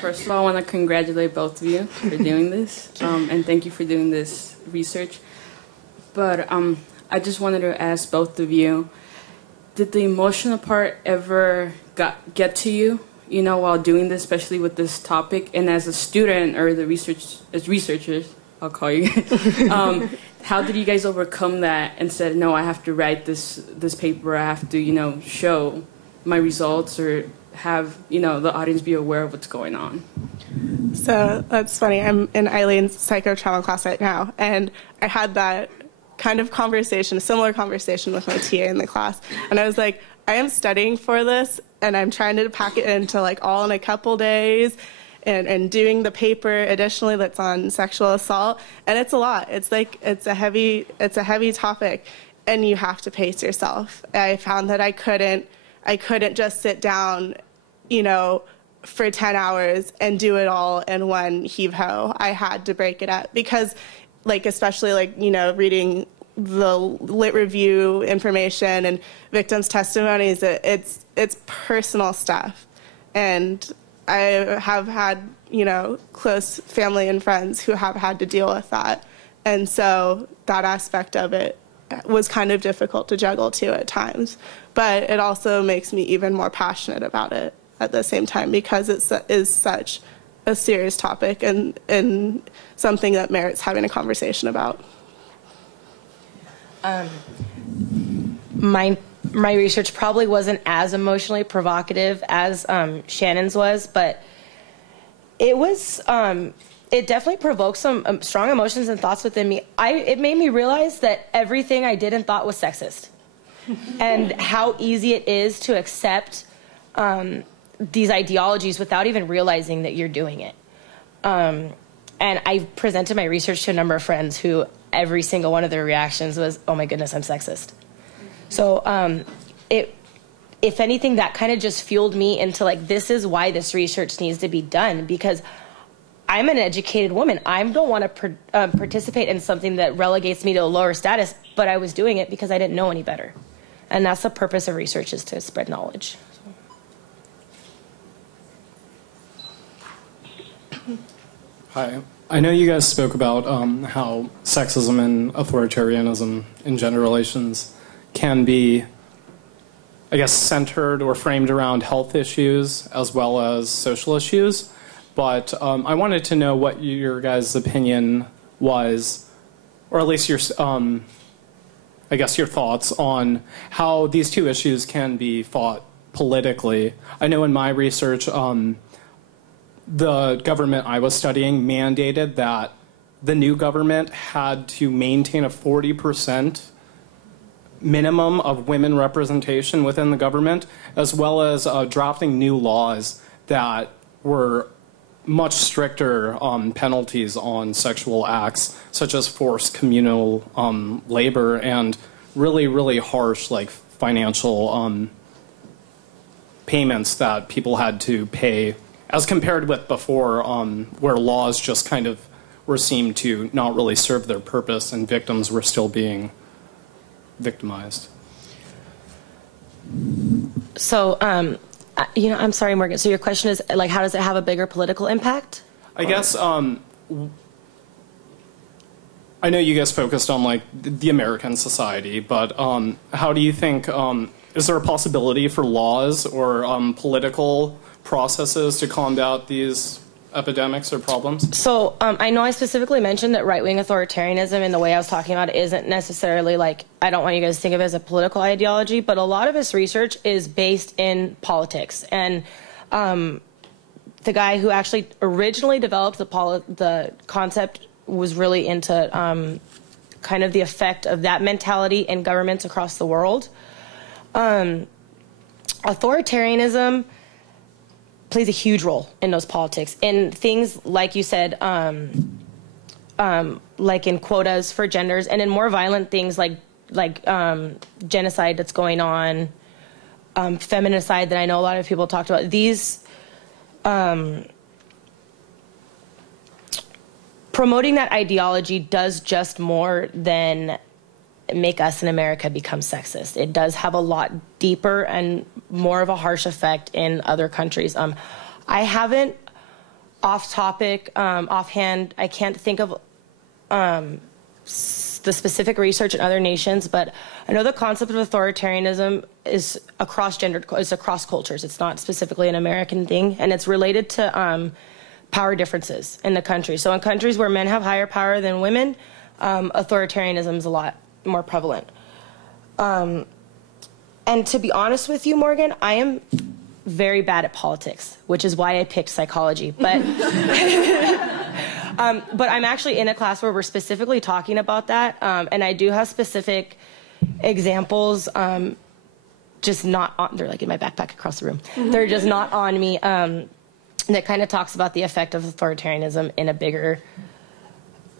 First of all, I want to congratulate both of you for doing this, and thank you for doing this research. But I just wanted to ask both of you, did the emotional part ever get to you, you know, while doing this, especially with this topic? And as a student or as researchers, I'll call you, how did you guys overcome that and said, no, I have to write this paper, I have to, you know, show my results or have, you know, the audience be aware of what's going on? So that's funny. I'm in Eileen's psychotrauma class right now, and I had that kind of conversation, a similar conversation with my TA in the class. And I was like, I am studying for this, and I'm trying to pack it into like all in a couple days, and doing the paper additionally that's on sexual assault, and it's a lot. It's like it's a heavy topic, and you have to pace yourself. I found that I couldn't just sit down, you know, for 10 hours and do it all in one heave-ho. I had to break it up because, like, especially like, you know, reading the lit review information and victims' testimonies, it's personal stuff. And I have had, you know, close family and friends who have had to deal with that. And so that aspect of it was kind of difficult to juggle too at times. But it also makes me even more passionate about it at the same time because it is such a serious topic and something that merits having a conversation about. My research probably wasn't as emotionally provocative as Shannon's was, but it was. It definitely provoked some strong emotions and thoughts within me. It made me realize that everything I did and thought was sexist, and how easy it is to accept these ideologies without even realizing that you're doing it. And I presented my research to a number of friends who every single one of their reactions was, "Oh my goodness, I'm sexist." So if anything, that kind of just fueled me into like, this is why this research needs to be done, because I'm an educated woman. I don't want to participate in something that relegates me to a lower status, but I was doing it because I didn't know any better. And that's the purpose of research, is to spread knowledge. Hi. I know you guys spoke about how sexism and authoritarianism in gender relations can be, I guess, centered or framed around health issues as well as social issues. But I wanted to know what your guys' opinion was, or at least your, I guess, your thoughts on how these two issues can be fought politically. I know in my research, the government I was studying mandated that the new government had to maintain a 40% minimum of women representation within the government, as well as drafting new laws that were much stricter penalties on sexual acts, such as forced communal labor and really, really harsh like financial payments that people had to pay, as compared with before, where laws just kind of were seemed to not really serve their purpose and victims were still being victimized. So, you know, I'm sorry, Morgan. So your question is, like, how does it have a bigger political impact? I guess, I know you guys focused on, like, the American society, but how do you think, is there a possibility for laws or political processes to combat these epidemics or problems? So I know I specifically mentioned that right-wing authoritarianism in the way I was talking about it isn't necessarily like, I don't want you guys to think of it as a political ideology, but a lot of this research is based in politics. And the guy who actually originally developed the concept was really into kind of the effect of that mentality in governments across the world. Authoritarianism plays a huge role in those politics, in things like you said, like in quotas for genders, and in more violent things like genocide that's going on, feminicide that I know a lot of people talked about. These promoting that ideology does just more than make us in America become sexist. It does have a lot deeper and more of a harsh effect in other countries. I haven't off topic, offhand, I can't think of the specific research in other nations, but I know the concept of authoritarianism is across cultures. It's not specifically an American thing, and it's related to power differences in the country. So in countries where men have higher power than women, authoritarianism is a lot more prevalent. And to be honest with you, Morgan, I am very bad at politics, which is why I picked psychology. But but I'm actually in a class where we're specifically talking about that, and I do have specific examples, just not on, they're like in my backpack across the room. They're just not on me, that kind of talks about the effect of authoritarianism in a bigger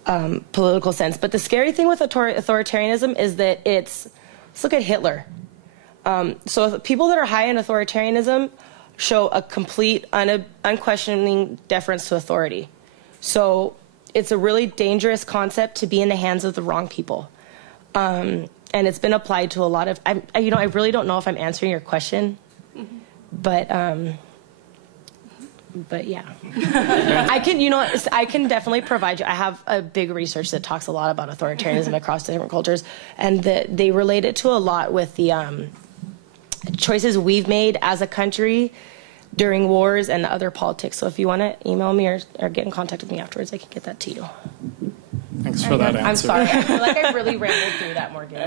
political sense. But the scary thing with authoritarianism is that let's look at Hitler. So people that are high in authoritarianism show a complete, unquestioning deference to authority. So it's a really dangerous concept to be in the hands of the wrong people. And it's been applied to a lot of, I really don't know if I'm answering your question, but yeah. I can definitely provide you, I have a big research that talks a lot about authoritarianism across different cultures, and they relate it to a lot with the choices we've made as a country during wars and other politics. So if you want to email me or get in contact with me afterwards, I can get that to you. Thanks for that answer. I'm sorry. I feel like I really rambled through that, Morgan.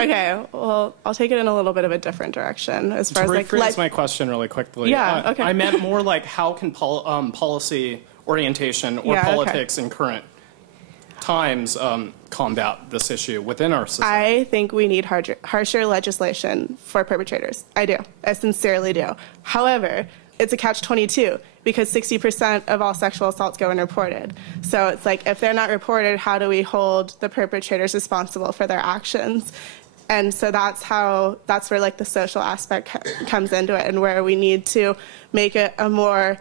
Okay, well, I'll take it in a little bit of a different direction as far To as rephrase my question really quickly. Yeah, okay. I meant more like how can policy orientation or politics in current times combat this issue within our society? I think we need harsher legislation for perpetrators. I do. I sincerely do. However, it's a catch-22 because 60% of all sexual assaults go unreported. So it's like, if they're not reported, how do we hold the perpetrators responsible for their actions? And so that's where like the social aspect comes into it, and where we need to make it a more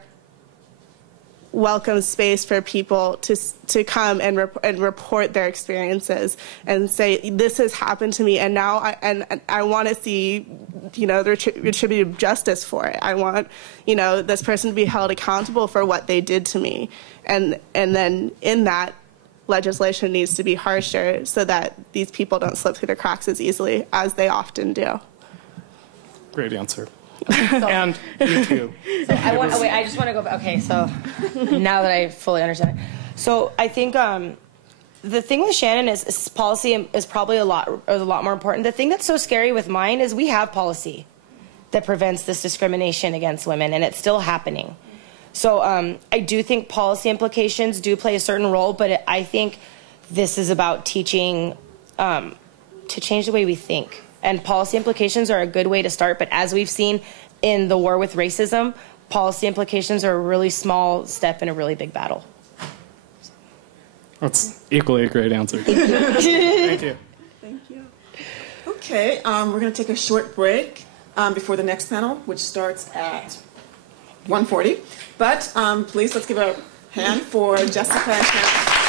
welcome space for people to come and report their experiences and say, this has happened to me, and now I want to see, the retributive justice for it. I want, this person to be held accountable for what they did to me, and then in that, legislation needs to be harsher so that these people don't slip through the cracks as easily as they often do. Great answer. And you too. So I just want to go back. Okay, so now that I fully understand it. So I think the thing with Shannon is policy is probably a lot more important. The thing that's so scary with mine is we have policy that prevents this discrimination against women, and it's still happening. So I do think policy implications do play a certain role, but I think this is about teaching to change the way we think. And policy implications are a good way to start, but as we've seen in the war with racism, policy implications are a really small step in a really big battle. That's equally a great answer. Thank you. Thank you. Okay, we're going to take a short break before the next panel, which starts at 1:40. But please, let's give a hand for Jessica and Shannon.